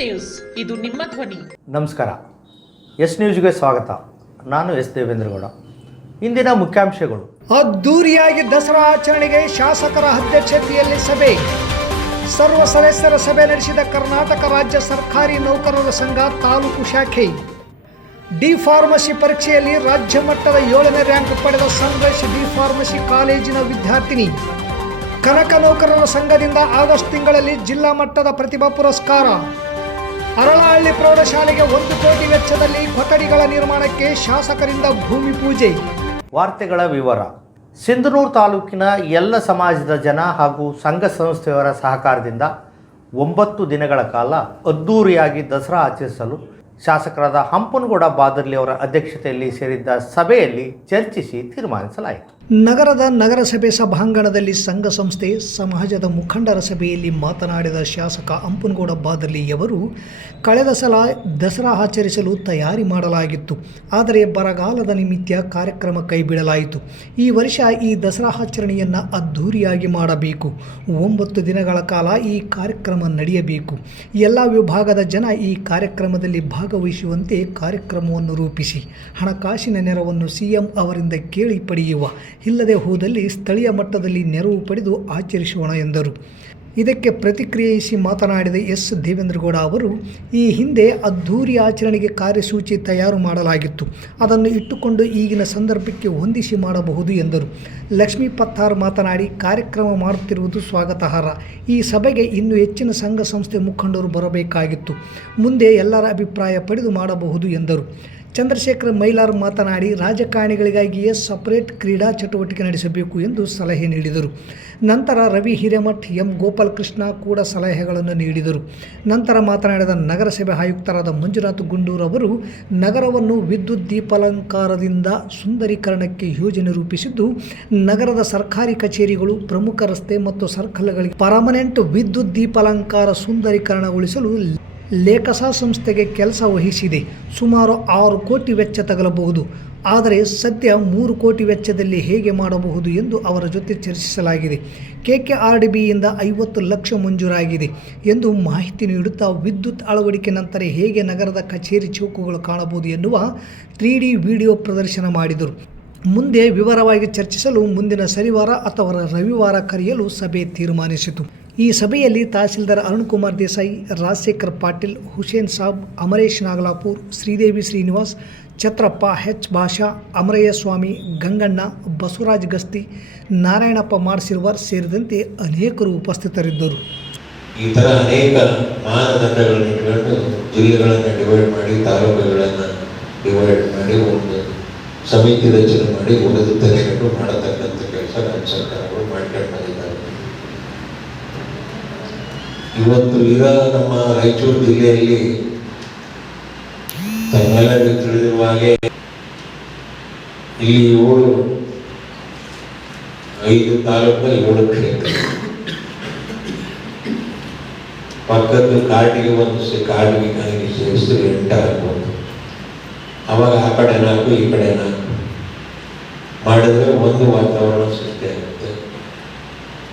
News. ಇದು ನಿಮ್ಮ ಧ್ವನಿ. ನಮಸ್ಕಾರ. ಎಸ್ ನ್ಯೂಸ್ಗೆ ಸ್ವಾಗತ. ನಾನು ಎಸ್ ದೇವೇಂದ್ರಗೌಡ. ಇಂದಿನ ಮುಖ್ಯಾಂಶಗಳು. ಅದ್ದೂರಿಯಾಗಿ ದಸರಾ ಆಚರಣೆಗೆ ಶಾಸಕರ ಅಧ್ಯಕ್ಷತೆಯಲ್ಲಿ ಸಭೆ. ಸರ್ವ ಸದಸ್ಯರ ಸಭೆ ನಡೆಸಿದ ಕರ್ನಾಟಕ ರಾಜ್ಯ ಸರ್ಕಾರಿ ನೌಕರರ ಸಂಘ ತಾಲೂಕು ಶಾಖೆ. ಡಿ ಫಾರ್ಮಸಿ ಪರೀಕ್ಷೆಯಲ್ಲಿ ರಾಜ್ಯ ಮಟ್ಟದ ಏಳನೇ ರ್ಯಾಂಕ್ ಪಡೆದ ಸಂಘರ್ಷ್ ಡಿ ಫಾರ್ಮಸಿ ಕಾಲೇಜಿನ ವಿದ್ಯಾರ್ಥಿನಿ. ಕನಕ ನೌಕರರ ಸಂಘದಿಂದ ಆಗಸ್ಟ್ ತಿಂಗಳಲ್ಲಿ ಜಿಲ್ಲಾ ಮಟ್ಟದ ಪ್ರತಿಭಾ ಪುರಸ್ಕಾರ. ಅರಳಹಳ್ಳಿ ಪ್ರೌಢಶಾಲೆಗೆ ಒಂದು ಕೋಟಿ ವೆಚ್ಚದಲ್ಲಿ ಕೊಠಡಿಗಳ ನಿರ್ಮಾಣಕ್ಕೆ ಶಾಸಕರಿಂದ ಭೂಮಿ ಪೂಜೆ. ವಾರ್ತೆಗಳ ವಿವರ. ಸಿಂಧನೂರು ತಾಲೂಕಿನ ಎಲ್ಲ ಸಮಾಜದ ಜನ ಹಾಗೂ ಸಂಘ ಸಂಸ್ಥೆಯವರ ಸಹಕಾರದಿಂದ ಒಂಬತ್ತು ದಿನಗಳ ಕಾಲ ಅದ್ದೂರಿಯಾಗಿ ದಸರಾ ಆಚರಿಸಲು ಶಾಸಕರಾದ ಹಂಪನಗೌಡ ಬಾದರ್ಲಿ ಅವರ ಅಧ್ಯಕ್ಷತೆಯಲ್ಲಿ ಸೇರಿದ್ದ ಸಭೆಯಲ್ಲಿ ಚರ್ಚಿಸಿ ತೀರ್ಮಾನಿಸಲಾಯಿತು. ನಗರದ ನಗರಸಭೆ ಸಭಾಂಗಣದಲ್ಲಿ ಸಂಘ ಸಂಸ್ಥೆ ಸಮಾಜದ ಮುಖಂಡರ ಸಭೆಯಲ್ಲಿ ಮಾತನಾಡಿದ ಶಾಸಕ ಅಂಪನಗೌಡ ಬಾದಲಿಯವರು ಕಳೆದ ಸಲ ದಸರಾ ಆಚರಿಸಲು ತಯಾರಿ ಮಾಡಲಾಗಿತ್ತು. ಆದರೆ ಬರಗಾಲದ ನಿಮಿತ್ತ ಕಾರ್ಯಕ್ರಮ ಕೈಬಿಡಲಾಯಿತು. ಈ ವರ್ಷ ಈ ದಸರಾ ಆಚರಣೆಯನ್ನು ಅದ್ಧೂರಿಯಾಗಿ ಮಾಡಬೇಕು. ಒಂಬತ್ತು ದಿನಗಳ ಕಾಲ ಈ ಕಾರ್ಯಕ್ರಮ ನಡೆಯಬೇಕು. ಎಲ್ಲ ವಿಭಾಗದ ಜನ ಈ ಕಾರ್ಯಕ್ರಮದಲ್ಲಿ ಭಾಗವಹಿಸುವಂತೆ ಕಾರ್ಯಕ್ರಮವನ್ನು ರೂಪಿಸಿ. ಹಣಕಾಸಿನ ನೆರವನ್ನು ಸಿಎಂ ಅವರಿಂದ ಕೇಳಿ ಪಡೆಯುವ ಇಲ್ಲದೆ ಹೋದಲ್ಲಿ ಸ್ಥಳೀಯ ಮಟ್ಟದಲ್ಲಿ ನೆರವು ಪಡೆದು ಆಚರಿಸೋಣ ಎಂದರು. ಇದಕ್ಕೆ ಪ್ರತಿಕ್ರಿಯಿಸಿ ಮಾತನಾಡಿದ ಎಸ್. ದೇವೇಂದ್ರಗೌಡ ಅವರು, ಈ ಹಿಂದೆ ಅದ್ಧೂರಿ ಆಚರಣೆಗೆ ಕಾರ್ಯಸೂಚಿ ತಯಾರು ಮಾಡಲಾಗಿತ್ತು. ಅದನ್ನು ಇಟ್ಟುಕೊಂಡು ಈಗಿನ ಸಂದರ್ಭಕ್ಕೆ ಹೊಂದಿಸಿ ಮಾಡಬಹುದು ಎಂದರು. ಲಕ್ಷ್ಮೀ ಪತ್ತಾರ್ ಮಾತನಾಡಿ, ಕಾರ್ಯಕ್ರಮ ಮಾಡುತ್ತಿರುವುದು ಸ್ವಾಗತಾರ್ಹ. ಈ ಸಭೆಗೆ ಇನ್ನೂ ಹೆಚ್ಚಿನ ಸಂಘ ಸಂಸ್ಥೆ ಮುಖಂಡರು ಬರಬೇಕಾಗಿತ್ತು. ಮುಂದೆ ಎಲ್ಲರ ಅಭಿಪ್ರಾಯ ಪಡೆದು ಮಾಡಬಹುದು ಎಂದರು. ಚಂದ್ರಶೇಖರ್ ಮೈಲಾರ್ ಮಾತನಾಡಿ, ರಾಜಕಾರಣಿಗಳಿಗಾಗಿಯೇ ಸಪರೇಟ್ ಕ್ರೀಡಾ ಚಟುವಟಿಕೆ ನಡೆಸಬೇಕು ಎಂದು ಸಲಹೆ ನೀಡಿದರು. ನಂತರ ರವಿ ಹಿರೇಮಠ್, ಎಂ ಗೋಪಾಲಕೃಷ್ಣ ಕೂಡ ಸಲಹೆಗಳನ್ನು ನೀಡಿದರು. ನಂತರ ಮಾತನಾಡಿದ ನಗರಸಭೆ ಆಯುಕ್ತರಾದ ಮಂಜುನಾಥ್ ಗುಂಡೂರ್ ಅವರು, ನಗರವನ್ನು ವಿದ್ಯುತ್ ದೀಪಾಲಂಕಾರದಿಂದ ಸುಂದರೀಕರಣಕ್ಕೆ ಯೋಜನೆ ರೂಪಿಸಿದ್ದು, ನಗರದ ಸರ್ಕಾರಿ ಕಚೇರಿಗಳು, ಪ್ರಮುಖ ರಸ್ತೆ ಮತ್ತು ಸರ್ಕಲ್ಗಳಿಗೆ ಪರ್ಮನೆಂಟ್ ವಿದ್ಯುತ್ ದೀಪಾಲಂಕಾರ ಸುಂದರೀಕರಣಗೊಳಿಸಲು ಲೇಖಸ ಸಂಸ್ಥೆಗೆ ಕೆಲಸ ವಹಿಸಿದೆ. ಸುಮಾರು ಆರು ಕೋಟಿ ವೆಚ್ಚ ತಗಲಬಹುದು. ಆದರೆ ಸದ್ಯ ಮೂರು ಕೋಟಿ ವೆಚ್ಚದಲ್ಲಿ ಹೇಗೆ ಮಾಡಬಹುದು ಎಂದು ಅವರ ಜೊತೆ ಚರ್ಚಿಸಲಾಗಿದೆ. ಕೆ ಕೆ ಆರ್ ಡಿ ಬಿಯಿಂದ ಐವತ್ತು ಲಕ್ಷ ಮಂಜೂರಾಗಿದೆ ಎಂದು ಮಾಹಿತಿ ನೀಡುತ್ತಾ ವಿದ್ಯುತ್ ಅಳವಡಿಕೆ ನಂತರ ಹೇಗೆ ನಗರದ ಕಚೇರಿ ಚೌಕುಗಳು ಕಾಣಬಹುದು ಎನ್ನುವ ತ್ರೀ ಡಿ ವಿಡಿಯೋ ಪ್ರದರ್ಶನ ಮಾಡಿದರು. ಮುಂದೆ ವಿವರವಾಗಿ ಚರ್ಚಿಸಲು ಮುಂದಿನ ಶನಿವಾರ ಅಥವಾ ರವಿವಾರ ಕರೆಯಲು ಸಭೆ ತೀರ್ಮಾನಿಸಿತು. ಈ ಸಭೆಯಲ್ಲಿ ತಹಸೀಲ್ದಾರ್ ಅರುಣ್ ಕುಮಾರ್ ದೇಸಾಯಿ, ರಾಜಶೇಖರ್ ಪಾಟೀಲ್, ಹುಸೇನ್ ಸಾಬ್, ಅಮರೇಶ್ ನಾಗಲಾಪುರ್, ಶ್ರೀದೇವಿ ಶ್ರೀನಿವಾಸ್, ಛತ್ರಪ್ಪ ಹೆಚ್ ಭಾಷಾ, ಅಮರಯ್ಯ ಸ್ವಾಮಿ, ಗಂಗಣ್ಣ, ಬಸವರಾಜ್ ಗಸ್ತಿ, ನಾರಾಯಣಪ್ಪ ಮಾಡ್ಸಿರ್ವಾರ್ ಸೇರಿದಂತೆ ಅನೇಕರು ಉಪಸ್ಥಿತರಿದ್ದರು. ಈ ಥರ ಅನೇಕ ಮಾನದಂಡಗಳನ್ನು ಇಟ್ಕೊಂಡು ಜಿಲ್ಲೆಗಳನ್ನು ಡಿವೈಡ್ ಮಾಡಿ, ತಾಲೂಕುಗಳನ್ನು ಡಿವೈಡ್ ಮಾಡಿ, ಒಂದು ಸಮಿತಿ ರಚನೆ ಮಾಡಿ ಉಳಿದು ತೆಗೆದುಕೊಂಡು ಮಾಡತಕ್ಕಂಥ ಕೆಲಸ ರಾಜ್ಯ ಸರ್ಕಾರಗಳು ಮಾಡ್ಕೊಂಡು ಬಂದಿದ್ದಾರೆ. ಇವತ್ತು ಈಗ ನಮ್ಮ ರಾಯಚೂರು ಜಿಲ್ಲೆಯಲ್ಲಿ ತಮ್ಮೆಲ್ಲರಿಗೂ ತಿಳಿದಿರುವ ಹಾಗೆ ಇಲ್ಲಿ ಏಳು, ಐದು ತಾಲೂಕು ಏಳು ಕ್ಷೇತ್ರ. ಪಕ್ಕದ ಕಾಡಿಗೆ ಒಂದು ಕಾಡಿಗೆ ಕಾಡಿಗೆ ಸೇರಿಸಿದ್ರೆ ಎಂಟಾಗ್ಬೋದು ಅವಾಗ ಆ ಕಡೆ ನಾಲ್ಕು, ಈ ಕಡೆ ನಾಲ್ಕು. ಮಾಡಿದ್ರೆ ಒಂದು ವಾತಾವರಣ ಸೃಷ್ಟಿ ಆಗುತ್ತೆ.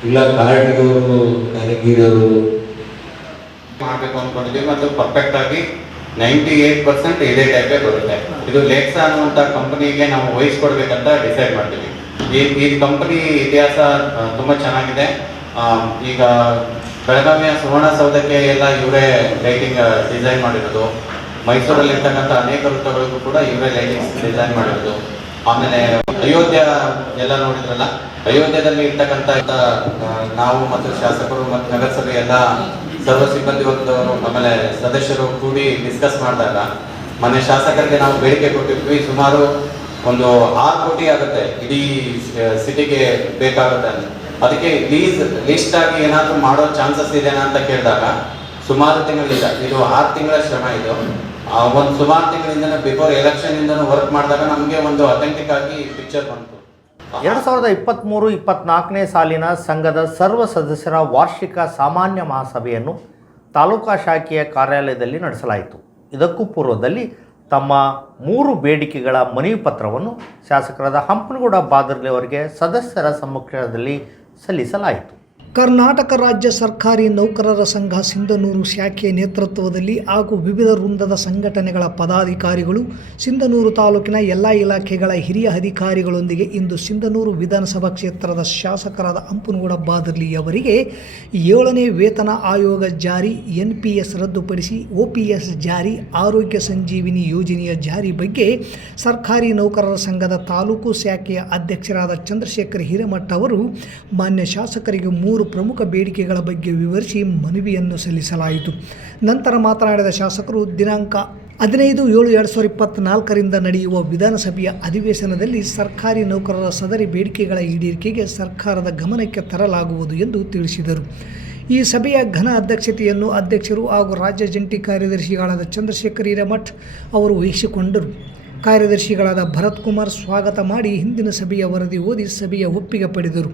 ಇಲ್ಲ ಕಾಡಿಗೆಯವರು ಕನಗಿರಿಯವರು ಮಾಡಬೇಕು ಅನ್ಕೊಂಡಿದ್ದೀವಿ. ಮತ್ತು ಪರ್ಫೆಕ್ಟ್ ಆಗಿ ನೈಂಟಿ ಏಟ್ ಪರ್ಸೆಂಟ್ ಇದೇ ಟೈಪೇ ಬರುತ್ತೆ. ಇದು ಲೇಕ್ಸಾ ಅನ್ನುವಂಥ ಕಂಪನಿಗೆ ನಾವು ವಹಿಸ್ಕೊಡ್ಬೇಕಂತ ಡಿಸೈಡ್ ಮಾಡ್ತೀವಿ. ಈ ಈ ಕಂಪನಿ ಇತಿಹಾಸ ತುಂಬ ಚೆನ್ನಾಗಿದೆ. ಈಗ ಬೆಳಗಾವಿಯ ಸುವರ್ಣಸೌಧಕ್ಕೆ ಎಲ್ಲ ಇವರೇ ಲೈಟಿಂಗ್ ಡಿಸೈನ್ ಮಾಡಿರೋದು. ಮೈಸೂರಲ್ಲಿರ್ತಕ್ಕಂಥ ಅನೇಕ ವೃತ್ತಗಳಿಗೂ ಕೂಡ ಇವರೇ ಲೈಟಿಂಗ್ ಡಿಸೈನ್ ಮಾಡಿರೋದು. ಆಮೇಲೆ ಅಯೋಧ್ಯ ಎಲ್ಲ ನೋಡಿದ್ರಲ್ಲ? ಅಯೋಧ್ಯದಲ್ಲಿ ಇರ್ತಕ್ಕಂಥ ನಾವು ಮತ್ತು ಶಾಸಕರು ಮತ್ತು ನಗರಸಭೆ ಎಲ್ಲ ಸರ್ವ ಸಿಬ್ಬಂದಿ ವರ್ಗದವರು ಆಮೇಲೆ ಸದಸ್ಯರು ಕೂಡಿ ಡಿಸ್ಕಸ್ ಮಾಡಿದಾಗ ಮನೆ ಶಾಸಕರಿಗೆ ನಾವು ಬೇಡಿಕೆ ಕೊಟ್ಟಿದ್ವಿ ಸುಮಾರು ಒಂದು ಆರು ಕೋಟಿ ಆಗುತ್ತೆ ಇಡೀ ಸಿಟಿಗೆ ಬೇಕಾಗುತ್ತೆ ಅಂತ. ಅದಕ್ಕೆ ಲೀಸ್ ಲಿಸ್ಟ್ ಆಗಿ ಏನಾದರೂ ಮಾಡೋ ಚಾನ್ಸಸ್ ಇದೆನಾ ಅಂತ ಕೇಳಿದಾಗ ಸುಮಾರು ತಿಂಗಳಿಂದ, ಇದು ಆರು ತಿಂಗಳ ಶ್ರಮ ಇದು ಒಂದು ಸುಮಾರು ತಿಂಗಳಿಂದ ಬಿಫೋರ್ ಎಲೆಕ್ಷನ್ ಇಂದನೂ ವರ್ಕ್ ಮಾಡಿದಾಗ ನಮಗೆ ಒಂದು ಅಥೆಂಟಿಕ್ ಆಗಿ ಪಿಕ್ಚರ್ ಬಂತು. ಎರಡು ಸಾವಿರದ ಇಪ್ಪತ್ತ್ಮೂರು ಇಪ್ಪತ್ತ್ನಾಲ್ಕನೇ ಸಾಲಿನ ಸಂಘದ ಸರ್ವ ಸದಸ್ಯರ ವಾರ್ಷಿಕ ಸಾಮಾನ್ಯ ಮಹಾಸಭೆಯನ್ನು ತಾಲೂಕಾ ಶಾಖೆಯ ಕಾರ್ಯಾಲಯದಲ್ಲಿ ನಡೆಸಲಾಯಿತು. ಇದಕ್ಕೂ ಪೂರ್ವದಲ್ಲಿ ತಮ್ಮ ಮೂರು ಬೇಡಿಕೆಗಳ ಮನವಿ ಪತ್ರವನ್ನು ಶಾಸಕರಾದ ಹಂಪನಗೌಡ ಬಾದರ್ಲೆ ಅವರಿಗೆ ಸದಸ್ಯರ ಸಮ್ಮುಖದಲ್ಲಿ ಸಲ್ಲಿಸಲಾಯಿತು. ಕರ್ನಾಟಕ ರಾಜ್ಯ ಸರ್ಕಾರಿ ನೌಕರರ ಸಂಘ ಸಿಂಧನೂರು ಶಾಖೆಯ ನೇತೃತ್ವದಲ್ಲಿ ಹಾಗೂ ವಿವಿಧ ವೃಂದದ ಸಂಘಟನೆಗಳ ಪದಾಧಿಕಾರಿಗಳು ಸಿಂಧನೂರು ತಾಲೂಕಿನ ಎಲ್ಲ ಇಲಾಖೆಗಳ ಹಿರಿಯ ಅಧಿಕಾರಿಗಳೊಂದಿಗೆ ಇಂದು ಸಿಂಧನೂರು ವಿಧಾನಸಭಾ ಕ್ಷೇತ್ರದ ಶಾಸಕರಾದ ಅಂಪನಗೌಡ ಬಾದರ್ಲಿ ಅವರಿಗೆ ಏಳನೇ ವೇತನ ಆಯೋಗ ಜಾರಿ ಎನ್ ಪಿ ಎಸ್ ರದ್ದುಪಡಿಸಿ, ಒ ಪಿ ಎಸ್ ಜಾರಿ, ಆರೋಗ್ಯ ಸಂಜೀವಿನಿ ಯೋಜನೆಯ ಜಾರಿ ಬಗ್ಗೆ ಸರ್ಕಾರಿ ನೌಕರರ ಸಂಘದ ತಾಲೂಕು ಶಾಖೆಯ ಅಧ್ಯಕ್ಷರಾದ ಚಂದ್ರಶೇಖರ್ ಹಿರೇಮಠ ಅವರು ಮಾನ್ಯ ಶಾಸಕರಿಗೆ ಮೂರು ಪ್ರಮುಖ ಬೇಡಿಕೆಗಳ ಬಗ್ಗೆ ವಿವರಿಸಿ ಮನವಿಯನ್ನು ಸಲ್ಲಿಸಲಾಯಿತು. ನಂತರ ಮಾತನಾಡಿದ ಶಾಸಕರು, ದಿನಾಂಕ ಹದಿನೈದು ಏಳು ಎರಡು ಸಾವಿರದ ಇಪ್ಪತ್ತ್ನಾಲ್ಕರಿಂದ ನಡೆಯುವ ವಿಧಾನಸಭೆಯ ಅಧಿವೇಶನದಲ್ಲಿ ಸರ್ಕಾರಿ ನೌಕರರ ಸದರಿ ಬೇಡಿಕೆಗಳ ಈಡೇರಿಕೆಗೆ ಸರ್ಕಾರದ ಗಮನಕ್ಕೆ ತರಲಾಗುವುದು ಎಂದು ತಿಳಿಸಿದರು. ಈ ಸಭೆಯ ಘನ ಅಧ್ಯಕ್ಷತೆಯನ್ನು ಅಧ್ಯಕ್ಷರು ಹಾಗೂ ರಾಜ್ಯ ಜಂಟಿ ಕಾರ್ಯದರ್ಶಿಗಳಾದ ಚಂದ್ರಶೇಖರ್ ಹಿರೇಮಠ್ ಅವರು ವಹಿಸಿಕೊಂಡರು. ಕಾರ್ಯದರ್ಶಿಗಳಾದ ಭರತ್ ಕುಮಾರ್ ಸ್ವಾಗತ ಮಾಡಿ ಹಿಂದಿನ ಸಭೆಯ ವರದಿ ಓದಿ ಸಭೆಯ ಒಪ್ಪಿಗೆ ಪಡೆದರು.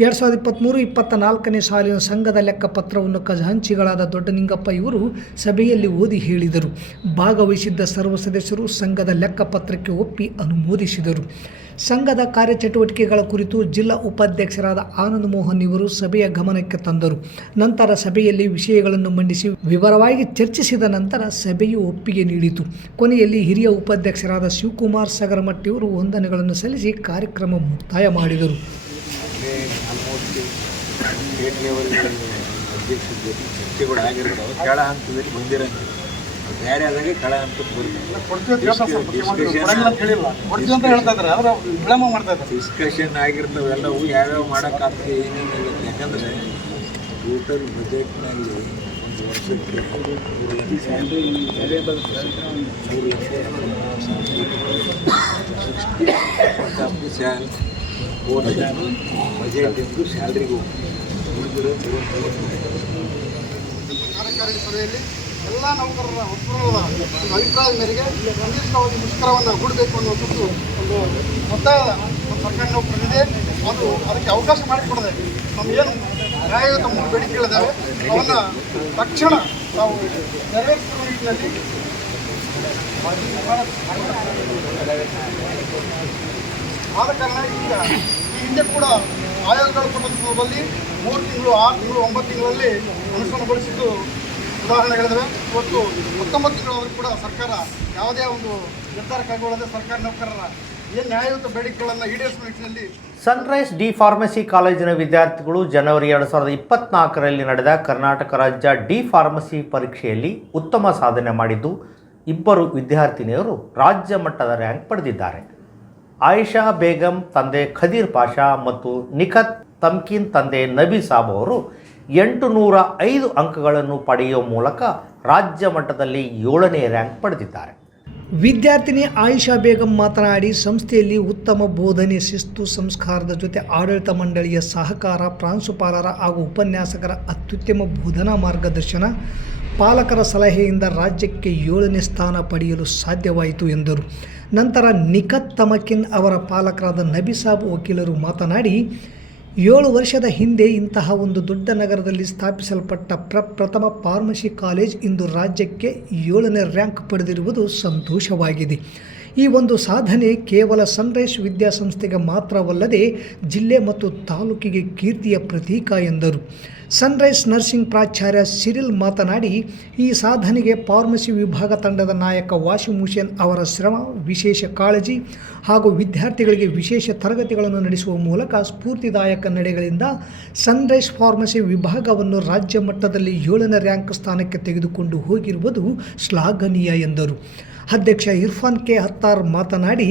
ಎರಡು ಸಾವಿರದ ಇಪ್ಪತ್ತ್ಮೂರು ಇಪ್ಪತ್ತ ನಾಲ್ಕನೇ ಸಾಲಿನ ಸಂಘದ ಲೆಕ್ಕಪತ್ರವನ್ನು ಖಜಾಂಚಿಗಳಾದ ದೊಡ್ಡನಿಂಗಪ್ಪ ಇವರು ಸಭೆಯಲ್ಲಿ ಓದಿ ಹೇಳಿದರು. ಭಾಗವಹಿಸಿದ್ದ ಸರ್ವ ಸದಸ್ಯರು ಸಂಘದ ಲೆಕ್ಕಪತ್ರಕ್ಕೆ ಒಪ್ಪಿ ಅನುಮೋದಿಸಿದರು. ಸಂಘದ ಕಾರ್ಯಚಟುವಟಿಕೆಗಳ ಕುರಿತು ಜಿಲ್ಲಾ ಉಪಾಧ್ಯಕ್ಷರಾದ ಆನಂದ್ ಮೋಹನ್ ಇವರು ಸಭೆಯ ಗಮನಕ್ಕೆ ತಂದರು. ನಂತರ ಸಭೆಯಲ್ಲಿ ವಿಷಯಗಳನ್ನು ಮಂಡಿಸಿ ವಿವರವಾಗಿ ಚರ್ಚಿಸಿದ ನಂತರ ಸಭೆಯು ಒಪ್ಪಿಗೆ ನೀಡಿತು. ಕೊನೆಯಲ್ಲಿ ಹಿರಿಯ ಉಪಾಧ್ಯಕ್ಷರಾದ ಶಿವಕುಮಾರ್ ಸಗರಮಟ್ಟಿಯವರು ವಂದನೆಗಳನ್ನು ಸಲ್ಲಿಸಿ ಕಾರ್ಯಕ್ರಮ ಮುಕ್ತಾಯ ಮಾಡಿದರು. ಚರ್ಚೆಗಳು ಆಗಿರ್ತಾವೆ ಕೆಳ ಹಂತದಲ್ಲಿ ಬಂದಿರಂಗಿಲ್ಲ ಬೇರೆ ಆದಾಗ ಕೆಳ ಬರುತ್ತೆ ಡಿಸ್ಕಷನ್ ಆಗಿರ್ತಾವೆಲ್ಲವು ಯಾವ್ಯಾವ ಮಾಡೋಕ್ಕಾಗ್ತದೆ ಏನೇನಿಲ್ಲ ಯಾಕಂದರೆ ಟೋಟಲ್ ಬಜೆಟ್ನಲ್ಲಿ ಒಂದು ವರ್ಷಕ್ಕೆ ಮೂರು ಲಕ್ಷ ಮೂರು ಲಕ್ಷ. ಸ್ಯಾಲ್ ಬಜೆಟ್ ಎಂದು ಸ್ಯಾಲ್ರಿಗೆ ಸಭೆಯಲ್ಲಿ ಎಲ್ಲ ನೌಕರರ ಒಬ್ಬರದ ಅಭಿಪ್ರಾಯದ ಮೇರೆಗೆ ನಿರ್ದಿಷ್ಟವಾಗಿ ಮುಷ್ಕರವನ್ನು ಹೂಡಬೇಕು ಅನ್ನೋದು ಒಂದು ಒತ್ತಾಯ ಒಂದು ಸರ್ಕಾರಿ ನೌಕರರಿದೆ. ಅದು ಅದಕ್ಕೆ ಅವಕಾಶ ಮಾಡಿಕೊಡದೆ ನಮಗೇನು ನ್ಯಾಯಯುತ ಮೂರು ಬೇಡಿಕೆಗಳಿದ್ದಾವೆ ಅವನ್ನು ತಕ್ಷಣ ನಾವು ನೆರವೇರಿಸುವ ನಿಟ್ಟಿನಲ್ಲಿ ಆದ ಕಾರಣ ಈಗ ಈ ಹಿಂದೆ ಕೂಡ ಆಯೋಗಗಳು ಕೊಟ್ಟ ಸಂದರ್ಭದಲ್ಲಿ ಮೂರು ತಿಂಗಳು, ಆರು ತಿಂಗಳು, ಒಂಬತ್ತು ತಿಂಗಳಲ್ಲಿ ಅನುಷ್ಠಾನಗೊಳಿಸಿದ್ದು ಉದಾಹರಣೆಗಳಿದ್ದಾವೆ ಇವತ್ತು ತಿಂಗಳವರೆಗೂ ಕೂಡ ಸರ್ಕಾರ ಯಾವುದೇ ಒಂದು ನಿರ್ಧಾರ ಕೈಗೊಳ್ಳದೆ ಸರ್ಕಾರಿ ನೌಕರರ ಏನು ನ್ಯಾಯಯುತ ಬೇಡಿಕೆಗಳನ್ನು ಈಡೇರಿಸುವ ನಿಟ್ಟಿನಲ್ಲಿ ಸನ್ರೈಸ್ ಡಿ ಫಾರ್ಮಸಿ ಕಾಲೇಜಿನ ವಿದ್ಯಾರ್ಥಿಗಳು ಜನವರಿ ಎರಡು ಸಾವಿರದ ಇಪ್ಪತ್ನಾಲ್ಕರಲ್ಲಿ ನಡೆದ ಕರ್ನಾಟಕ ರಾಜ್ಯ ಡಿ ಫಾರ್ಮಸಿ ಪರೀಕ್ಷೆಯಲ್ಲಿ ಉತ್ತಮ ಸಾಧನೆ ಮಾಡಿದ್ದು, ಇಬ್ಬರು ವಿದ್ಯಾರ್ಥಿನಿಯರು ರಾಜ್ಯ ಮಟ್ಟದ ರ್ಯಾಂಕ್ ಪಡೆದಿದ್ದಾರೆ. ಆಯಿಷಾ ಬೇಗಂ, ತಂದೆ ಖದೀರ್ ಪಾಷಾ ಮತ್ತು ನಿಖತ್ ತಮ್ಕಿನ್ ತಂದೆ ನಬಿ ಸಾಬ್ ಅವರು ಎಂಟು ನೂರ ಐದು ಅಂಕಗಳನ್ನು ಪಡೆಯುವ ಮೂಲಕ ರಾಜ್ಯ ಮಟ್ಟದಲ್ಲಿ ಏಳನೇ ರ್ಯಾಂಕ್ ಪಡೆದಿದ್ದಾರೆ. ವಿದ್ಯಾರ್ಥಿನಿ ಆಯಿಷಾ ಬೇಗಂ ಮಾತನಾಡಿ, ಸಂಸ್ಥೆಯಲ್ಲಿ ಉತ್ತಮ ಬೋಧನೆ, ಶಿಸ್ತು ಸಂಸ್ಕಾರದ ಜೊತೆ ಆಡಳಿತ ಮಂಡಳಿಯ ಸಹಕಾರ, ಪ್ರಾಂಶುಪಾಲರ ಹಾಗೂ ಉಪನ್ಯಾಸಕರ ಅತ್ಯುತ್ತಮ ಬೋಧನಾ ಮಾರ್ಗದರ್ಶನ, ಪಾಲಕರ ಸಲಹೆಯಿಂದ ರಾಜ್ಯಕ್ಕೆ ಏಳನೇ ಸ್ಥಾನ ಪಡೆಯಲು ಸಾಧ್ಯವಾಯಿತು ಎಂದರು. ನಂತರ ನಿಖತ್ ತಮಕಿನ್ ಅವರ ಪಾಲಕರಾದ ನಬಿಸಾಬ್ ವಕೀಲರು ಮಾತನಾಡಿ ಏಳು ವರ್ಷದ ಹಿಂದೆ ಇಂತಹ ಒಂದು ದೊಡ್ಡ ನಗರದಲ್ಲಿ ಸ್ಥಾಪಿಸಲ್ಪಟ್ಟ ಪ್ರಪ್ರಥಮ ಫಾರ್ಮಸಿ ಕಾಲೇಜ್ ಇಂದು ರಾಜ್ಯಕ್ಕೆ ಏಳನೇ ರ್ಯಾಂಕ್ ಪಡೆದಿರುವುದು ಸಂತೋಷವಾಗಿದೆ. ಈ ಒಂದು ಸಾಧನೆ ಕೇವಲ ಸನ್ರೈಸ್ ವಿದ್ಯಾಸಂಸ್ಥೆಗೆ ಮಾತ್ರವಲ್ಲದೆ ಜಿಲ್ಲೆ ಮತ್ತು ತಾಲೂಕಿಗೆ ಕೀರ್ತಿಯ ಪ್ರತೀಕ ಎಂದರು. ಸನ್ರೈಸ್ ನರ್ಸಿಂಗ್ ಪ್ರಾಚಾರ್ಯ ಸಿರಿಲ್ ಮಾತನಾಡಿ, ಈ ಸಾಧನೆಗೆ ಫಾರ್ಮಸಿ ವಿಭಾಗ ತಂಡದ ನಾಯಕ ವಾಶಿ ಹುಸೇನ್ ಅವರ ಶ್ರಮ, ವಿಶೇಷ ಕಾಳಜಿ ಹಾಗೂ ವಿದ್ಯಾರ್ಥಿಗಳಿಗೆ ವಿಶೇಷ ತರಗತಿಗಳನ್ನು ನಡೆಸುವ ಮೂಲಕ ಸ್ಫೂರ್ತಿದಾಯಕ ನಡೆಗಳಿಂದ ಸನ್ರೈಸ್ ಫಾರ್ಮಸಿ ವಿಭಾಗವನ್ನು ರಾಜ್ಯ ಮಟ್ಟದಲ್ಲಿ ಏಳನೇ ರ್ಯಾಂಕ್ ಸ್ಥಾನಕ್ಕೆ ತೆಗೆದುಕೊಂಡು ಹೋಗಿರುವುದು ಶ್ಲಾಘನೀಯ ಎಂದರು. ಅಧ್ಯಕ್ಷ ಇರ್ಫಾನ್ ಕೆ ಹತ್ತಾರ್ ಮಾತನಾಡಿ,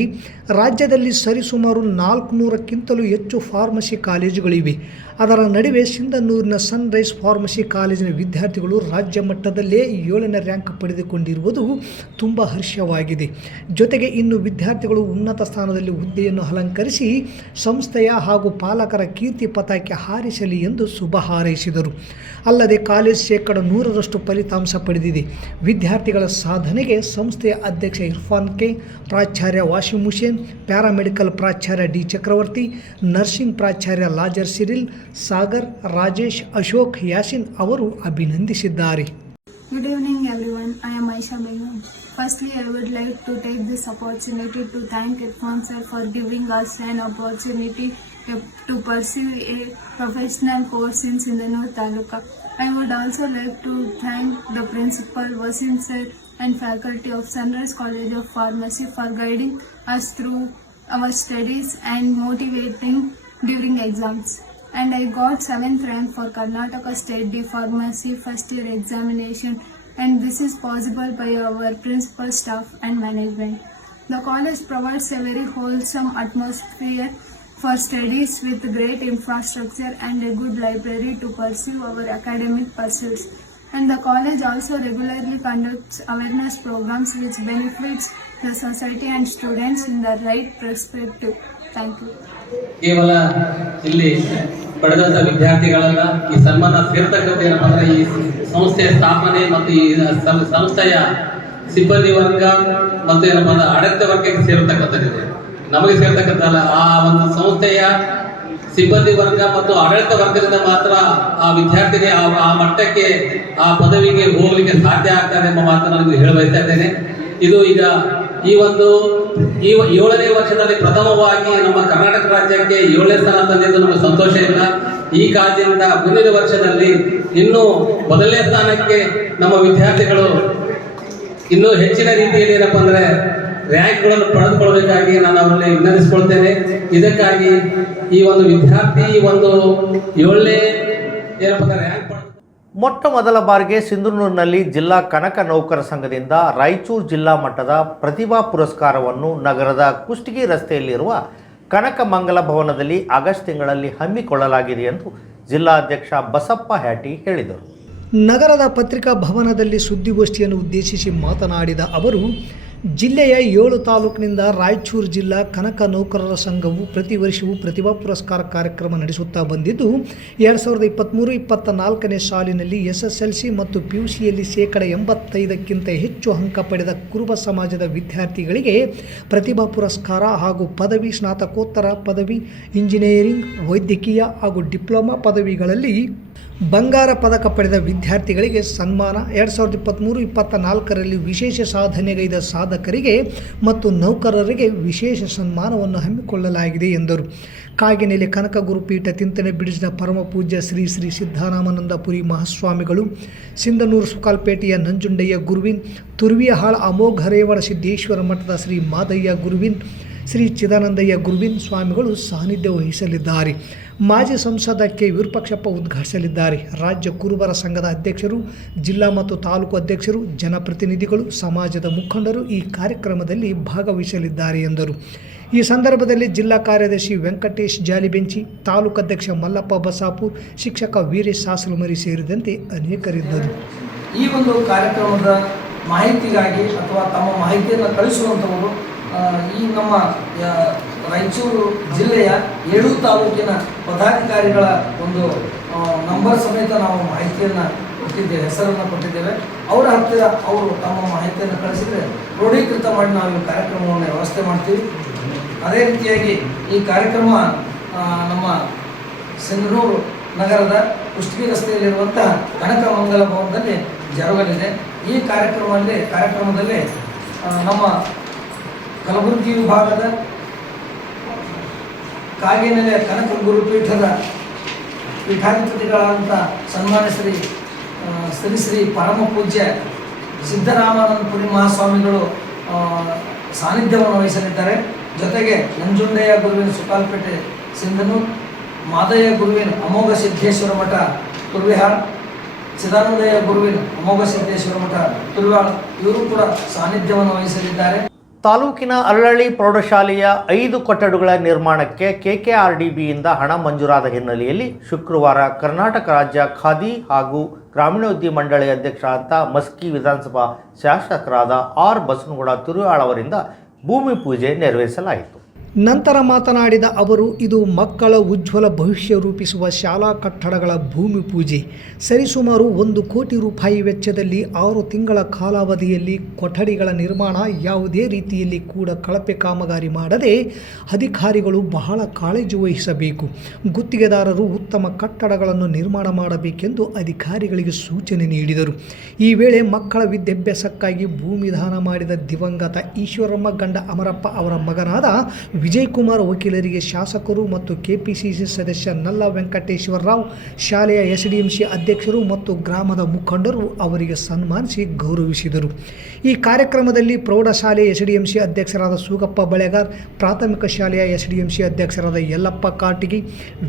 ರಾಜ್ಯದಲ್ಲಿ ಸರಿಸುಮಾರು ನಾಲ್ಕುನೂರಕ್ಕಿಂತಲೂ ಹೆಚ್ಚು ಫಾರ್ಮಸಿ ಕಾಲೇಜುಗಳಿವೆ. ಅದರ ನಡುವೆ ಸಿಂಧನೂರಿನ ಸನ್ರೈಸ್ ಫಾರ್ಮಸಿ ಕಾಲೇಜಿನ ವಿದ್ಯಾರ್ಥಿಗಳು ರಾಜ್ಯ ಮಟ್ಟದಲ್ಲೇ ಏಳನೇ ರ್ಯಾಂಕ್ ಪಡೆದುಕೊಂಡಿರುವುದು ತುಂಬ ಹರ್ಷವಾಗಿದೆ. ಜೊತೆಗೆ ಇನ್ನು ವಿದ್ಯಾರ್ಥಿಗಳು ಉನ್ನತ ಸ್ಥಾನದಲ್ಲಿ ಹುದ್ದೆಯನ್ನು ಅಲಂಕರಿಸಿ ಸಂಸ್ಥೆಯ ಹಾಗೂ ಪಾಲಕರ ಕೀರ್ತಿ ಪತಾಕೆ ಹಾರಿಸಲಿ ಎಂದು ಶುಭ ಹಾರೈಸಿದರು. ಅಲ್ಲದೆ ಕಾಲೇಜ್ ಶೇಕಡ ನೂರರಷ್ಟು ಫಲಿತಾಂಶ ಪಡೆದಿದೆ. ವಿದ್ಯಾರ್ಥಿಗಳ ಸಾಧನೆಗೆ ಸಂಸ್ಥೆಯ ಅಧ್ಯಕ್ಷ ಇರ್ಫಾನ್ ಕೆ ಪ್ರಾಚಾರ್ಯ ವಾಶಿಂ ಹುಸೇನ್ ಪ್ಯಾರಾಮೆಡಿಕಲ್ ಪ್ರಾಚಾರ್ಯ ಡಿ ಚಕ್ರವರ್ತಿ ನರ್ಸಿಂಗ್ ಪ್ರಾಚಾರ್ಯ ಲಾಜರ್ ಸಿರಿಲ್ ಸಾಗರ್ ರಾಜೇಶ್ ಅಶೋಕ್ ಯಾಸಿನ್ ಅವರು ಅಭಿನಂದಿಸಿದ್ದಾರೆ Good evening, everyone. I am Aisha Begum. Firstly, I would like to take this opportunity to thank Irfan sir for giving us an opportunity to- to pursue a professional course in Sindanur Taluka. I would also like to thank the principal, Wasim sir, and faculty of Sunrise College of Pharmacy for guiding us through our studies and motivating during exams. And I got 7th rank for Karnataka State D Pharmacy first year examination and this is possible by our principal staff and management. The college provides a very wholesome atmosphere for studies with great infrastructure and a good library to pursue our academic pursuits. And the college also regularly conducts awareness programs which benefits the society and students in the right perspective. Thank you. ಕೇವಲ ಇಲ್ಲಿ ಪಡೆದಂತ ವಿದ್ಯಾರ್ಥಿಗಳನ್ನ ಈ ಸನ್ಮಾನ ಸೇರ್ತಕ್ಕಂಥ ಏನಪ್ಪ ಅಂದ್ರೆ ಈ ಸಂಸ್ಥೆಯ ಸ್ಥಾಪನೆ ಮತ್ತು ಈ ಸಂಸ್ಥೆಯ ಸಿಬ್ಬಂದಿ ವರ್ಗ ಮತ್ತು ಏನಪ್ಪ ಅಂದ್ರೆ ಆಡಳಿತ ವರ್ಗಕ್ಕೆ ಸೇರತಕ್ಕಂಥದ್ದಿದೆ ನಮಗೆ ಸೇರ್ತಕ್ಕಂಥ ಆ ಒಂದು ಸಂಸ್ಥೆಯ ಸಿಬ್ಬಂದಿ ವರ್ಗ ಮತ್ತು ಆಡಳಿತ ವರ್ಗದಿಂದ ಮಾತ್ರ ಆ ವಿದ್ಯಾರ್ಥಿಗೆ ಆ ಮಟ್ಟಕ್ಕೆ, ಆ ಪದವಿಗೆ ಹೋಗಲಿಕ್ಕೆ ಸಾಧ್ಯ ಆಗ್ತದೆ ಎಂಬ ಮಾತನ್ನು ನಾನು ಬಯಸ್ತಾ ಇದ್ದೇನೆ. ಇದು ಈಗ ಈ ಒಂದು ಈ ಏಳನೇ ವರ್ಷದಲ್ಲಿ ಪ್ರಥಮವಾಗಿ ನಮ್ಮ ಕರ್ನಾಟಕ ರಾಜ್ಯಕ್ಕೆ ಏಳನೇ ಸ್ಥಾನ ತಂದಿದ್ದು ನಮಗೆ ಸಂತೋಷ ಇಲ್ಲ. ಈ ಕಾಲದಿಂದ ಮುಂದಿನ ವರ್ಷದಲ್ಲಿ ಇನ್ನೂ ಮೊದಲನೇ ಸ್ಥಾನಕ್ಕೆ ನಮ್ಮ ವಿದ್ಯಾರ್ಥಿಗಳು ಇನ್ನೂ ಹೆಚ್ಚಿನ ರೀತಿಯಲ್ಲಿ ಏನಪ್ಪ ಅಂದ್ರೆ ರ್ಯಾಂಕ್ಗಳನ್ನು ಪಡೆದುಕೊಳ್ಬೇಕಾಗಿ ನಾನು ಅವರಲ್ಲಿ ವಿನಂತಿಸಿಕೊಳ್ತೇನೆ. ಇದಕ್ಕಾಗಿ ಈ ಒಂದು ವಿದ್ಯಾರ್ಥಿ ಈ ಒಂದು ಏಳನೇ ಏನಪ್ಪ ರ್ಯಾಂಕ್ ಮೊಟ್ಟ ಮೊದಲ ಬಾರಿಗೆ ಸಿಂಧನೂರಿನಲ್ಲಿ ಜಿಲ್ಲಾ ಕನಕ ನೌಕರ ಸಂಘದಿಂದ ರಾಯಚೂರು ಜಿಲ್ಲಾ ಮಟ್ಟದ ಪ್ರತಿಭಾ ಪುರಸ್ಕಾರವನ್ನು ನಗರದ ಕುಷ್ಟಗಿ ರಸ್ತೆಯಲ್ಲಿರುವ ಕನಕ ಮಂಗಲ ಭವನದಲ್ಲಿ ಆಗಸ್ಟ್ ತಿಂಗಳಲ್ಲಿ ಹಮ್ಮಿಕೊಳ್ಳಲಾಗಿದೆ ಎಂದು ಜಿಲ್ಲಾಧ್ಯಕ್ಷ ಬಸಪ್ಪ ಹ್ಯಾಟಿ ಹೇಳಿದರು. ನಗರದ ಪತ್ರಿಕಾ ಭವನದಲ್ಲಿ ಸುದ್ದಿಗೋಷ್ಠಿಯನ್ನು ಉದ್ದೇಶಿಸಿ ಮಾತನಾಡಿದ ಅವರು ಜಿಲ್ಲೆಯ ಏಳು ತಾಲೂಕಿನಿಂದ ರಾಯಚೂರು ಜಿಲ್ಲಾ ಕನಕ ನೌಕರರ ಸಂಘವು ಪ್ರತಿ ವರ್ಷವೂ ಪ್ರತಿಭಾ ಪುರಸ್ಕಾರ ಕಾರ್ಯಕ್ರಮ ನಡೆಸುತ್ತಾ ಬಂದಿದ್ದು, ಎರಡು ಸಾವಿರದ ಇಪ್ಪತ್ತ್ಮೂರು ಇಪ್ಪತ್ತ ನಾಲ್ಕನೇ ಸಾಲಿನಲ್ಲಿ ಎಸ್ ಎಸ್ ಎಲ್ ಸಿ ಮತ್ತು ಪಿ ಯು ಸಿಯಲ್ಲಿ ಶೇಕಡ ಎಂಬತ್ತೈದಕ್ಕಿಂತ ಹೆಚ್ಚು ಅಂಕ ಪಡೆದ ಕುರುಬ ಸಮಾಜದ ವಿದ್ಯಾರ್ಥಿಗಳಿಗೆ ಪ್ರತಿಭಾ ಪುರಸ್ಕಾರ ಹಾಗೂ ಪದವಿ, ಸ್ನಾತಕೋತ್ತರ ಪದವಿ, ಇಂಜಿನಿಯರಿಂಗ್, ವೈದ್ಯಕೀಯ ಹಾಗೂ ಡಿಪ್ಲೊಮಾ ಪದವಿಗಳಲ್ಲಿ ಬಂಗಾರ ಪದಕ ಪಡೆದ ವಿದ್ಯಾರ್ಥಿಗಳಿಗೆ ಸನ್ಮಾನ. ಎರಡು ಸಾವಿರದ ಇಪ್ಪತ್ತ್ಮೂರು ಇಪ್ಪತ್ತ ನಾಲ್ಕರಲ್ಲಿ ವಿಶೇಷ ಸಾಧನೆಗೈದ ಸಾಧಕರಿಗೆ ಮತ್ತು ನೌಕರರಿಗೆ ವಿಶೇಷ ಸನ್ಮಾನವನ್ನು ಹಮ್ಮಿಕೊಳ್ಳಲಾಗಿದೆ ಎಂದರು. ಕಾಗಿನೆಲೆ ಕನಕ ಗುರುಪೀಠ, ತಿಂತನೆ ಬಿಡಿಸಿದ ಪರಮ ಪೂಜ್ಯ ಶ್ರೀ ಶ್ರೀ ಸಿದ್ಧಾರಾಮಾನಂದಪುರಿ ಮಹಾಸ್ವಾಮಿಗಳು, ಸಿಂಧನೂರು ಸುಕಾಲ್ಪೇಟೆಯ ನಂಜುಂಡಯ್ಯ ಗುರುವಿನ್ ತುರ್ವಿಯಹಾಳ ಅಮೋಘ ರೇವಣ ಸಿದ್ದೇಶ್ವರ ಮಠದ ಶ್ರೀ ಮಾದಯ್ಯ ಗುರುವಿನ್ ಶ್ರೀ ಚಿದಾನಂದಯ್ಯ ಗುರುವಿಂದ್ ಸ್ವಾಮಿಗಳು ಸಾನ್ನಿಧ್ಯ ವಹಿಸಲಿದ್ದಾರೆ. ಮಾಜಿ ಸಂಸದ ಕೆ. ವಿರೂಪಾಕ್ಷಪ್ಪ ಉದ್ಘಾಟಿಸಲಿದ್ದಾರೆ. ರಾಜ್ಯ ಕುರುಬರ ಸಂಘದ ಅಧ್ಯಕ್ಷರು, ಜಿಲ್ಲಾ ಮತ್ತು ತಾಲೂಕು ಅಧ್ಯಕ್ಷರು, ಜನಪ್ರತಿನಿಧಿಗಳು, ಸಮಾಜದ ಮುಖಂಡರು ಈ ಕಾರ್ಯಕ್ರಮದಲ್ಲಿ ಭಾಗವಹಿಸಲಿದ್ದಾರೆ ಎಂದರು. ಈ ಸಂದರ್ಭದಲ್ಲಿ ಜಿಲ್ಲಾ ಕಾರ್ಯದರ್ಶಿ ವೆಂಕಟೇಶ್ ಜಾಲಿಬೆಂಚಿ, ತಾಲೂಕು ಅಧ್ಯಕ್ಷ ಮಲ್ಲಪ್ಪ ಬಸಾಪುರ್ ಶಿಕ್ಷಕ ವೀರೇಶ್ ಸಾಸಲಮರಿ ಸೇರಿದಂತೆ ಅನೇಕರಿದ್ದರು. ಈ ಒಂದು ಕಾರ್ಯಕ್ರಮದ ಮಾಹಿತಿಗಾಗಿ ಅಥವಾ ತಮ್ಮ ಮಾಹಿತಿಯನ್ನು ಕಳಿಸುವಂಥವರು ಈ ನಮ್ಮ ರಾಯಚೂರು ಜಿಲ್ಲೆಯ ಏಳು ತಾಲೂಕಿನ ಪದಾಧಿಕಾರಿಗಳ ಒಂದು ನಂಬರ್ ಸಮೇತ ನಾವು ಮಾಹಿತಿಯನ್ನು ಕೊಟ್ಟಿದ್ದೇವೆ, ಹೆಸರನ್ನು ಕೊಟ್ಟಿದ್ದೇವೆ. ಅವರ ಹತ್ತಿರ ಅವರು ತಮ್ಮ ಮಾಹಿತಿಯನ್ನು ಕಳಿಸಿದರೆ ಕ್ರೋಢೀಕೃತ ಮಾಡಿ ನಾವು ಈ ಕಾರ್ಯಕ್ರಮವನ್ನು ವ್ಯವಸ್ಥೆ ಮಾಡ್ತೀವಿ. ಅದೇ ರೀತಿಯಾಗಿ ಈ ಕಾರ್ಯಕ್ರಮ ನಮ್ಮ ಸಿಂಧನೂರು ನಗರದ ಕುಷ್ಟಗಿ ರಸ್ತೆಯಲ್ಲಿರುವಂತಹ ಕನಕ ಮಂಗಲ ಭವನದಲ್ಲಿ ಜರುಗಲಿದೆ. ಈ ಕಾರ್ಯಕ್ರಮದಲ್ಲಿ ಕಾರ್ಯಕ್ರಮದಲ್ಲಿ ನಮ್ಮ ಕಲಬುರಗಿ ವಿಭಾಗದ ಕಾಗಿನೆಲೆ ಕನಕ ಗುರುಪೀಠದ ಪೀಠಾಧಿಪತಿಗಳಾದಂಥ ಸನ್ಮಾನ್ಯ ಶ್ರೀ ಶ್ರೀ ಶ್ರೀ ಪರಮ ಪೂಜ್ಯ ಸಿದ್ದರಾಮಾನಂದಪುರಿ ಮಹಾಸ್ವಾಮಿಗಳು ಸಾನ್ನಿಧ್ಯವನ್ನು ವಹಿಸಲಿದ್ದಾರೆ. ಜೊತೆಗೆ ನಂಜುಂಡಯ್ಯ ಗುರುವಿನ ಸುಕಾಲ್ಪೇಟೆ ಸಿಂಧನು, ಮಾದಯ್ಯ ಗುರುವಿನ ಅಮೋಘ ಸಿದ್ದೇಶ್ವರ ಮಠ ತುರ್ವಿಹಾಳ್, ಚಿದಾನಂದಯ್ಯ ಗುರುವಿನ ಅಮೋಘ ಸಿದ್ದೇಶ್ವರ ಮಠ ತುರ್ವಿಹಾಳ್, ಇವರು ಕೂಡ ಸಾನ್ನಿಧ್ಯವನ್ನು ವಹಿಸಲಿದ್ದಾರೆ. ತಾಲೂಕಿನ ಅರಳಳ್ಳಿ ಪ್ರೌಢಶಾಲೆಯ ಐದು ಕಟ್ಟಡಗಳ ನಿರ್ಮಾಣಕ್ಕೆ ಕೆಕೆಆರ್ಡಿಬಿಯಿಂದ ಹಣ ಮಂಜೂರಾದ ಹಿನ್ನೆಲೆಯಲ್ಲಿ ಶುಕ್ರವಾರ ಕರ್ನಾಟಕ ರಾಜ್ಯ ಖಾದಿ ಹಾಗೂ ಗ್ರಾಮೀಣಾಭಿವೃದ್ಧಿ ಮಂಡಳಿ ಅಧ್ಯಕ್ಷರಾದ ಮಸ್ಕಿ ವಿಧಾನಸಭಾ ಶಾಸಕರಾದ ಆರ್ ಬಸನಗೌಡ ತಿರುಯಾಳ್ ಅವರಿಂದ ಭೂಮಿ ಪೂಜೆ ನೆರವೇರಿಸಲಾಯಿತು. ನಂತರ ಮಾತನಾಡಿದ ಅವರು, ಇದು ಮಕ್ಕಳ ಉಜ್ವಲ ಭವಿಷ್ಯ ರೂಪಿಸುವ ಶಾಲಾ ಕಟ್ಟಡಗಳ ಭೂಮಿ ಪೂಜೆ. ಸರಿಸುಮಾರು ಒಂದು ಕೋಟಿ ರೂಪಾಯಿ ವೆಚ್ಚದಲ್ಲಿ ಆರು ತಿಂಗಳ ಕಾಲಾವಧಿಯಲ್ಲಿ ಕೊಠಡಿಗಳ ನಿರ್ಮಾಣ ಯಾವುದೇ ರೀತಿಯಲ್ಲಿ ಕೂಡ ಕಳಪೆ ಕಾಮಗಾರಿ ಮಾಡದೆ ಅಧಿಕಾರಿಗಳು ಬಹಳ ಕಾಳಜಿ ವಹಿಸಬೇಕು. ಗುತ್ತಿಗೆದಾರರು ಉತ್ತಮ ಕಟ್ಟಡಗಳನ್ನು ನಿರ್ಮಾಣ ಮಾಡಬೇಕೆಂದು ಅಧಿಕಾರಿಗಳಿಗೆ ಸೂಚನೆ ನೀಡಿದರು. ಈ ವೇಳೆ ಮಕ್ಕಳ ವಿದ್ಯಾಭ್ಯಾಸಕ್ಕಾಗಿ ಭೂಮಿ ದಾನ ಮಾಡಿದ ದಿವಂಗತ ಈಶ್ವರಮ್ಮ ಗಂಡ ಅಮರಪ್ಪ ಅವರ ಮಗನಾದ ವಿಜಯ್ ಕುಮಾರ್ ವಕೀಲರಿಗೆ ಶಾಸಕರು ಮತ್ತು ಕೆಪಿಸಿಸಿ ಸದಸ್ಯ ನಲ್ಲ ವೆಂಕಟೇಶ್ವರ ರಾವ್, ಶಾಲೆಯ ಎಸ್ಡಿಎಂಸಿ ಅಧ್ಯಕ್ಷರು ಮತ್ತು ಗ್ರಾಮದ ಮುಖಂಡರು ಅವರಿಗೆ ಸನ್ಮಾನಿಸಿ ಗೌರವಿಸಿದರು. ಈ ಕಾರ್ಯಕ್ರಮದಲ್ಲಿ ಪ್ರೌಢಶಾಲೆ ಎಸ್ ಡಿ ಎಂ ಸಿ ಅಧ್ಯಕ್ಷರಾದ ಸೂಗಪ್ಪ ಬಳೆಗಾರ್, ಪ್ರಾಥಮಿಕ ಶಾಲೆಯ ಎಸ್ ಡಿ ಎಂ ಸಿ ಅಧ್ಯಕ್ಷರಾದ ಯಲ್ಲಪ್ಪ ಕಾಟಿಗಿ,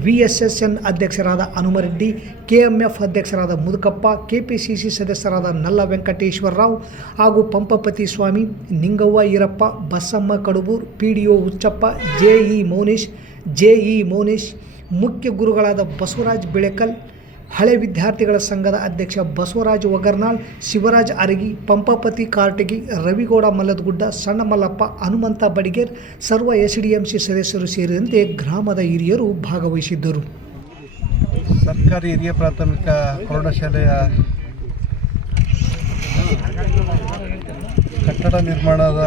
ವಿಎಸ್ಎಸ್ಎನ್ ಅಧ್ಯಕ್ಷರಾದ ಹನುಮರೆಡ್ಡಿ, ಕೆಎಂಎಫ್ ಅಧ್ಯಕ್ಷರಾದ ಮುದುಕಪ್ಪ, ಕೆಪಿಸಿಸಿ ಸದಸ್ಯರಾದ ನಲ್ಲ ವೆಂಕಟೇಶ್ವರ ರಾವ್ ಹಾಗೂ Pampapati Swamy, Ningavva Eerappa, Basamma Kadubur P D O Huchappa, J JE Mounesh E Mounesh, ಮುಖ್ಯ ಗುರುಗಳಾದ ಬಸವರಾಜ್ ಬೆಳೆಕಲ್ ಹಳೆ ವಿದ್ಯಾರ್ಥಿಗಳ ಸಂಘದ ಅಧ್ಯಕ್ಷ ಬಸವರಾಜ್ ಒಗರ್ನಾಳ್, ಶಿವರಾಜ್ ಅರಗಿ, ಪಂಪಾಪತಿ ಕಾರ್ಟಗಿ, ರವಿಗೌಡ ಮಲ್ಲದಗುಡ್ಡ ಸಣ್ಣ ಮಲ್ಲಪ್ಪ ಹನುಮಂತ ಬಡಿಗೇರ್, ಸರ್ವ ಎಸ್ ಡಿ ಎಂ ಸಿ ಸದಸ್ಯರು ಸೇರಿದಂತೆ ಗ್ರಾಮದ ಹಿರಿಯರು ಭಾಗವಹಿಸಿದ್ದರು. ಸರ್ಕಾರಿ ಹಿರಿಯ ಪ್ರಾಥಮಿಕ ಪ್ರೌಢಶಾಲೆಯ ಕಟ್ಟಡ ನಿರ್ಮಾಣದ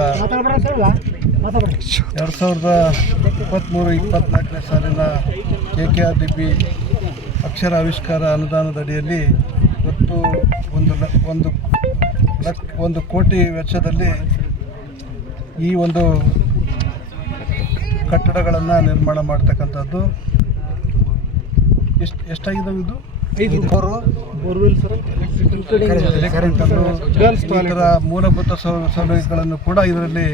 ಎರಡು ಸಾವಿರದ ಇಪ್ಪತ್ತ್ಮೂರು ಇಪ್ಪತ್ತ್ನಾಲ್ಕನೇ ಸಾಲಿನ K K R D P ಅಕ್ಷರ ಆವಿಷ್ಕಾರ ಅನುದಾನದ ಅಡಿಯಲ್ಲಿ ಇವತ್ತು ಒಂದು ಲ ಒಂದು ಲಕ್ ಒಂದು ಕೋಟಿ ವೆಚ್ಚದಲ್ಲಿ ಈ ಒಂದು ಕಟ್ಟಡಗಳನ್ನು ನಿರ್ಮಾಣ ಮಾಡ್ತಕ್ಕಂಥದ್ದು. ಎಷ್ಟು ಎಷ್ಟಾಗಿದೆ ಇದು? ಮೂಲಭೂತ ಸೌಲಭ್ಯಗಳನ್ನು ಕೂಡ ಇದರಲ್ಲಿ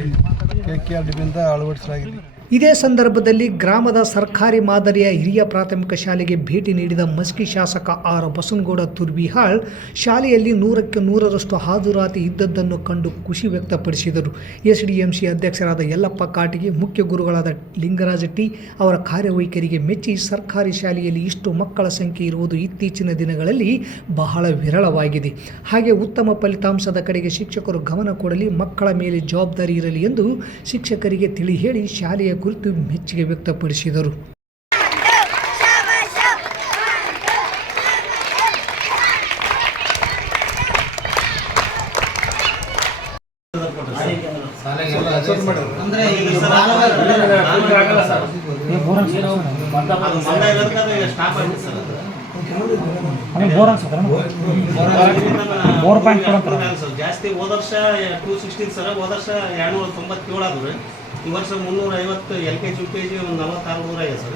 ಕೆ ಕೆ ಆರ್ ಡಿಬಿಯಿಂದ ಅಳವಡಿಸಲಾಗಿದೆ. ಇದೇ ಸಂದರ್ಭದಲ್ಲಿ ಗ್ರಾಮದ ಸರ್ಕಾರಿ ಮಾದರಿಯ ಹಿರಿಯ ಪ್ರಾಥಮಿಕ ಶಾಲೆಗೆ ಭೇಟಿ ನೀಡಿದ ಮಸ್ಕಿ ಶಾಸಕ ಆರ್ ಬಸನಗೌಡ ತುರ್ಬಿಹಾಳ್, ಶಾಲೆಯಲ್ಲಿ ನೂರಕ್ಕೆ ನೂರರಷ್ಟು ಹಾಜರಾತಿ ಇದ್ದದ್ದನ್ನು ಕಂಡು ಖುಷಿ ವ್ಯಕ್ತಪಡಿಸಿದರು. ಎಸ್ ಡಿ ಎಂ ಸಿ ಅಧ್ಯಕ್ಷರಾದ ಯಲ್ಲಪ್ಪ ಕಾಟಿಗೆ, ಮುಖ್ಯ ಗುರುಗಳಾದ ಲಿಂಗರಾಜ ಟಿ ಅವರ ಕಾರ್ಯವೈಖರಿಗೆ ಮೆಚ್ಚಿ ಸರ್ಕಾರಿ ಶಾಲೆಯಲ್ಲಿ ಇಷ್ಟು ಮಕ್ಕಳ ಸಂಖ್ಯೆ ಇರುವುದು ಇತ್ತೀಚಿನ ದಿನಗಳಲ್ಲಿ ಬಹಳ ವಿರಳವಾಗಿದೆ. ಹಾಗೆ ಉತ್ತಮ ಫಲಿತಾಂಶದ ಕಡೆಗೆ ಶಿಕ್ಷಕರು ಗಮನ ಕೊಡಲಿ, ಮಕ್ಕಳ ಮೇಲೆ ಜವಾಬ್ದಾರಿ ಇರಲಿ ಎಂದು ಶಿಕ್ಷಕರಿಗೆ ತಿಳಿ ಹೇಳಿ ಶಾಲೆಯ ಕುರಿತು ಮೆಚ್ಚುಗೆ ವ್ಯಕ್ತಪಡಿಸಿದರು. ಜಾಸ್ತಿ ಹೋದ ವರ್ಷ ಟೂ ಸಿಕ್ಸ್ಟೀನ್ ಸರ್ ಹೋದ ವರ್ಷ ಎರಡ್ನೂರ ತೊಂಬತ್ತೇಳು ಆದ್ರು ಈ ವರ್ಷ ಮುನ್ನೂರ ಐವತ್ತು L K G U K G ಒಂದು ನಲವತ್ತಾರು ನೂರ ಐದು ಸರ್.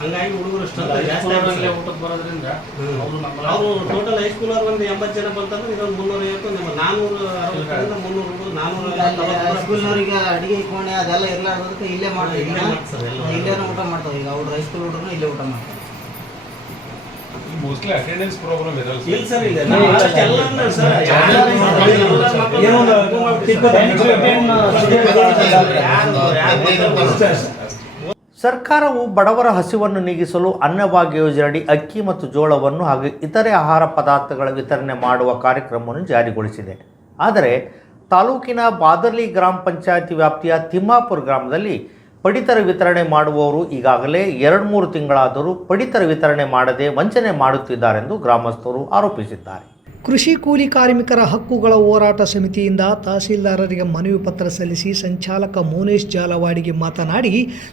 ಹಂಗಾಗಿ ಹುಡುಗರು ಜಾಸ್ತಿ ಊಟಕ್ಕೆ ಬರೋದ್ರಿಂದ ಅವರು ಟೋಟಲ್ ಹೈಸ್ಕೂಲ್ ಅವ್ರು ಒಂದು ಎಂಬತ್ತು ಜನ ಬಂತಂದ್ರೆ ಇದೊಂದು ಮುನ್ನೂರ ಐವತ್ತು ನಿಮ್ಮ ನಾನ್ನೂರ ಅರವತ್ತರಿಂದ ಮುನ್ನೂರು ಹುಡುಗರು ನಾನ್ನೂರ ಸ್ಕೂಲ್ನವ್ರಿಗೆ ಅಡಿಗೆ ಕೋಣೆ ಅದೆಲ್ಲ ಇರ್ಲಾರ್ದಕ್ಕೆ ಇಲ್ಲೇ ಮಾಡ್ತಾರೆ. ಇಲ್ಲೇ ಊಟ ಮಾಡ್ತಾವೆ ಈಗ ಅವ್ರು ಹೈಸ್ಕೂಲ್ ಹುಡುಗರು ಇಲ್ಲೇ ಊಟ ಮಾಡ್ತಾರೆ. ಮೋಸ್ಟ್ಲಿ ಅಟೆಂಡೆನ್ಸ್ ಪ್ರಾಬ್ಲಮ್ ಇರಲ್ಲ ಇಲ್ಲ ಸರ್ ಇಲ್ಲ. ನಾವು ಆದಷ್ಟು ಎಲ್ಲರನ್ನೂ ಸರ್. ಸರ್ಕಾರವು ಬಡವರ ಹಸಿವನ್ನು ನೀಗಿಸಲು ಅನ್ನಭಾಗ್ಯ ಯೋಜನೆಯಡಿ ಅಕ್ಕಿ ಮತ್ತು ಜೋಳವನ್ನು ಹಾಗೂ ಇತರೆ ಆಹಾರ ಪದಾರ್ಥಗಳ ವಿತರಣೆ ಮಾಡುವ ಕಾರ್ಯಕ್ರಮವನ್ನು ಜಾರಿಗೊಳಿಸಿದೆ. ಆದರೆ ತಾಲೂಕಿನ ಬಾದರ್ಲಿ ಗ್ರಾಮ ಪಂಚಾಯತಿ ವ್ಯಾಪ್ತಿಯ ತಿಮ್ಮಾಪುರ ಗ್ರಾಮದಲ್ಲಿ ಪಡಿತರ ವಿತರಣೆ ಮಾಡುವವರು ಈಗಾಗಲೇ ಎರಡು ಮೂರು ತಿಂಗಳಾದರೂ ಪಡಿತರ ವಿತರಣೆ ಮಾಡದೆ ವಂಚನೆ ಮಾಡುತ್ತಿದ್ದಾರೆಂದು ಗ್ರಾಮಸ್ಥರು ಆರೋಪಿಸಿದ್ದಾರೆ. ಕೃಷಿ ಕೂಲಿ ಕಾರ್ಮಿಕರ ಹಕ್ಕುಗಳ ಹೋರಾಟ ಸಮಿತಿಯಿಂದ ತಹಸೀಲ್ದಾರರಿಗೆ ಮನವಿ ಪತ್ರ ಸಲ್ಲಿಸಿ ಸಂಚಾಲಕ ಮೋನೇಶ್ ಜಾಲವಾಡಿಗೆ ಮಾತನಾಡಿ,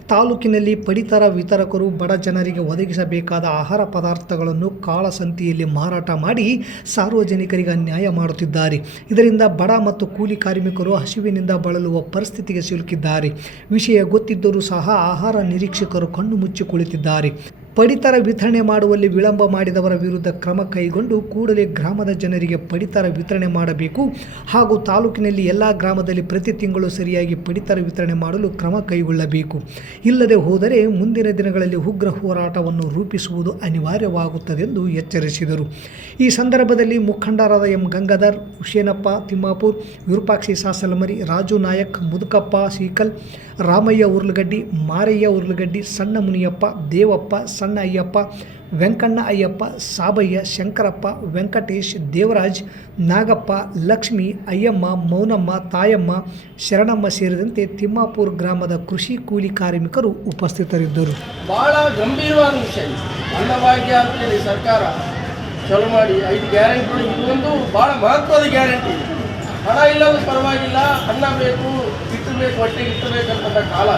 ತಾಲೂಕಿನಲ್ಲಿ ಪಡಿತರ ವಿತರಕರು ಬಡ ಜನರಿಗೆ ಒದಗಿಸಬೇಕಾದ ಆಹಾರ ಪದಾರ್ಥಗಳನ್ನು ಕಾಳಸಂತಿಯಲ್ಲಿ ಮಾರಾಟ ಮಾಡಿ ಸಾರ್ವಜನಿಕರಿಗೆ ಅನ್ಯಾಯ ಮಾಡುತ್ತಿದ್ದಾರೆ. ಇದರಿಂದ ಬಡ ಮತ್ತು ಕೂಲಿ ಕಾರ್ಮಿಕರು ಹಸಿವಿನಿಂದ ಬಳಲುವ ಪರಿಸ್ಥಿತಿಗೆ ಸಿಲುಕಿದ್ದಾರೆ. ವಿಷಯ ಗೊತ್ತಿದ್ದರೂ ಸಹ ಆಹಾರ ನಿರೀಕ್ಷಕರು ಕಣ್ಣು ಮುಚ್ಚಿ ಕುಳಿತಿದ್ದಾರೆ. ಪಡಿತರ ವಿತರಣೆ ಮಾಡುವಲ್ಲಿ ವಿಳಂಬ ಮಾಡಿದವರ ವಿರುದ್ಧ ಕ್ರಮ ಕೈಗೊಂಡು ಕೂಡಲೇ ಗ್ರಾಮದ ಜನರಿಗೆ ಪಡಿತರ ವಿತರಣೆ ಮಾಡಬೇಕು ಹಾಗೂ ತಾಲೂಕಿನಲ್ಲಿ ಎಲ್ಲ ಗ್ರಾಮದಲ್ಲಿ ಪ್ರತಿ ತಿಂಗಳು ಸರಿಯಾಗಿ ಪಡಿತರ ವಿತರಣೆ ಮಾಡಲು ಕ್ರಮ ಕೈಗೊಳ್ಳಬೇಕು. ಇಲ್ಲದೆ ಹೋದರೆ ಮುಂದಿನ ದಿನಗಳಲ್ಲಿ ಉಗ್ರ ಹೋರಾಟವನ್ನು ರೂಪಿಸುವುದು ಅನಿವಾರ್ಯವಾಗುತ್ತದೆ ಎಂದು ಎಚ್ಚರಿಸಿದರು. ಈ ಸಂದರ್ಭದಲ್ಲಿ ಮುಖಂಡರಾದ ಎಂ ಗಂಗಾಧರ್ ಹುಷೇನಪ್ಪ ತಿಮ್ಮಾಪುರ್, ವಿರೂಪಾಕ್ಷಿ ಸಾಸಲಮರಿ, ರಾಜು ನಾಯಕ್, ಮುದುಕಪ್ಪ ಸೀಕಲ್, ರಾಮಯ್ಯ ಉರ್ಲಗಡ್ಡಿ, ಮಾರಯ್ಯ ಉರ್ಲಗಡ್ಡಿ ಸಣ್ಣ ಮುನಿಯಪ್ಪ ದೇವಪ್ಪ ಸಣ್ಣ ಅಯ್ಯಪ್ಪ ವೆಂಕಣ್ಣ ಅಯ್ಯಪ್ಪ ಸಾಬಯ್ಯ, ಶಂಕರಪ್ಪ, ವೆಂಕಟೇಶ್, ದೇವರಾಜ್, ನಾಗಪ್ಪ, ಲಕ್ಷ್ಮಿ, ಅಯ್ಯಮ್ಮ, ಮೌನಮ್ಮ, ತಾಯಮ್ಮ, ಶರಣಮ್ಮ ಸೇರಿದಂತೆ ತಿಮ್ಮಾಪುರ ಗ್ರಾಮದ ಕೃಷಿ ಕೂಲಿ ಕಾರ್ಮಿಕರು ಉಪಸ್ಥಿತರಿದ್ದರು ಬಹಳ ಗಂಭೀರವಾದ ವಿಷಯ. ಅನ್ನಭಾಗ್ಯ ಅಂತೇಳಿ ಸರ್ಕಾರ ಚಲೋ ಮಾಡಿ ಐದು ಗ್ಯಾರಂಟಿ ಇದೊಂದು ಭಾಳ ಮಹತ್ವದ ಗ್ಯಾರಂಟಿ. ಹಣ ಇಲ್ಲದ ಪರವಾಗಿಲ್ಲ ಅನ್ನ ಬೇಕು ಇಟ್ಟಬೇಕು ಬೇಕು, ಹೊಟ್ಟೆಗೆ ಇಟ್ಟಬೇಕಂತ ಬೇಕಂತ ಕಾಲ.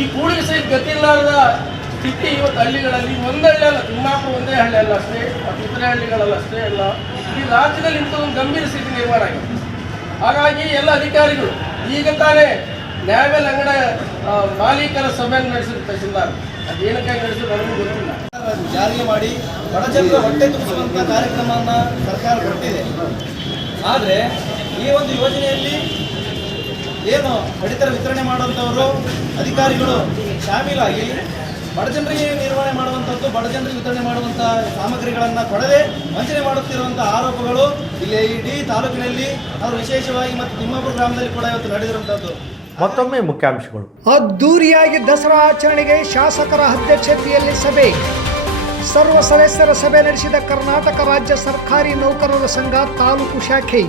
ಈ ಕೂಡಿಗೆ ಸಹಿತ ಗತಿಯಿಲ್ಲಾರದ ಸ್ಥಿತಿ ಇವತ್ತು ಹಳ್ಳಿಗಳಲ್ಲಿ ಒಂದು ಹಳ್ಳಿ ಅಲ್ಲ ತುಮಾಪು ಒಂದೇ ಹಳ್ಳಿ ಅಲ್ಲ ಅಷ್ಟೇ ಮತ್ತು ಇತರೆ ಹಳ್ಳಿಗಳಲ್ಲ ಅಷ್ಟೇ ಅಲ್ಲ. ಈ ರಾಜ್ಯದಲ್ಲಿ ಒಂದು ಗಂಭೀರ ಸ್ಥಿತಿ ನಿರ್ಮಾಣ ಆಗಿದೆ. ಹಾಗಾಗಿ ಎಲ್ಲ ಅಧಿಕಾರಿಗಳು ಈಗ ತಾನೇ ನ್ಯಾಯಬೆಲ್ ಅಂಗಡ ಮಾಲೀಕರ ಸಭೆಯನ್ನು ನಡೆಸಿದ್ರು ತಹಶೀಲ್ದಾರ್ ಅದೇನಕ್ಕಾಗಿ ನಡೆಸಿದ್ರು ನನಗೂ ಗೊತ್ತಿಲ್ಲ. ಜಾರಿಗೆ ಮಾಡಿ ಬಡ ಜನರ ಹೊಟ್ಟೆ ತುಂಬಿಸುವಂಥ ಕಾರ್ಯಕ್ರಮವನ್ನು ಸರ್ಕಾರ ಕೊಟ್ಟಿದೆ. ಆದರೆ ಈ ಒಂದು ಯೋಜನೆಯಲ್ಲಿ ಏನು ಪಡಿತರ ವಿತರಣೆ ಮಾಡುವಂಥವರು ಅಧಿಕಾರಿಗಳು ಶಾಮೀಲಾಗಿ ಬಡ ಜನರಿಗೆ ನಿರ್ವಹಣೆ ಮಾಡುವಂಥದ್ದು ಬಡ ಜನರಿಗೆ ವಿತರಣೆ ಮಾಡುವಂಥ ಸಾಮಗ್ರಿಗಳನ್ನು ಕೊಡದೆ ವಂಚನೆ ಮಾಡುತ್ತಿರುವಂಥ ಆರೋಪಗಳು ಇಲ್ಲಿ ಇಡೀ ತಾಲೂಕಿನಲ್ಲಿ ಅವರು ವಿಶೇಷವಾಗಿ ಮತ್ತು ತಿಮ್ಮಾಪುರ ಗ್ರಾಮದಲ್ಲಿ ಕೂಡ ಇವತ್ತು ನಡೆದಿರುವಂಥದ್ದು. ಮತ್ತೊಮ್ಮೆ ಮುಖ್ಯಾಂಶಗಳು. ಅದ್ದೂರಿಯಾಗಿ ದಸರಾ ಆಚರಣೆಗೆ ಶಾಸಕರ ಅಧ್ಯಕ್ಷತೆಯಲ್ಲಿ ಸಭೆ. ಸರ್ವ ಸದಸ್ಯರ ಸಭೆ ನಡೆಸಿದ ಕರ್ನಾಟಕ ರಾಜ್ಯ ಸರ್ಕಾರಿ ನೌಕರರ ಸಂಘ ತಾಲೂಕು ಶಾಖೆ.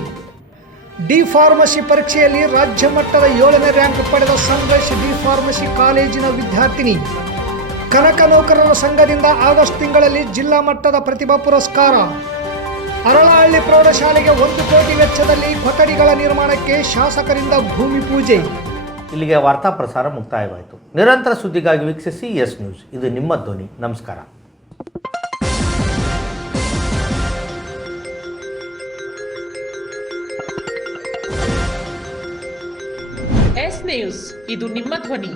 ಡಿ ಫಾರ್ಮಸಿ ಪರೀಕ್ಷೆಯಲ್ಲಿ ರಾಜ್ಯ ಮಟ್ಟದ ಏಳನೇ ರ್ಯಾಂಕ್ ಪಡೆದ ಸಂಘರ್ಷ್ ಡಿ ಫಾರ್ಮಸಿ ಕಾಲೇಜಿನ ವಿದ್ಯಾರ್ಥಿನಿ. ಕನಕ ನೌಕರರ ಸಂಘದಿಂದ ಆಗಸ್ಟ್ ತಿಂಗಳಲ್ಲಿ ಜಿಲ್ಲಾ ಮಟ್ಟದ ಪ್ರತಿಭಾ ಪುರಸ್ಕಾರ. ಅರಳಹಳ್ಳಿ ಪ್ರೌಢಶಾಲೆಗೆ ಒಂದು ಕೋಟಿ ವೆಚ್ಚದಲ್ಲಿ ಕೊಠಡಿಗಳ ನಿರ್ಮಾಣಕ್ಕೆ ಶಾಸಕರಿಂದ ಭೂಮಿ ಪೂಜೆ. ಇಲ್ಲಿಗೆ ವಾರ್ತಾ ಪ್ರಸಾರ ಮುಕ್ತಾಯವಾಯಿತು. ನಿರಂತರ ಸುದ್ದಿಗಾಗಿ ವೀಕ್ಷಿಸಿ ಎಸ್ ನ್ಯೂಸ್. ಇದು ನಿಮ್ಮ ಧ್ವನಿ. ನಮಸ್ಕಾರ. S news. ಇದು ನಿಮ್ಮ ಧ್ವನಿ.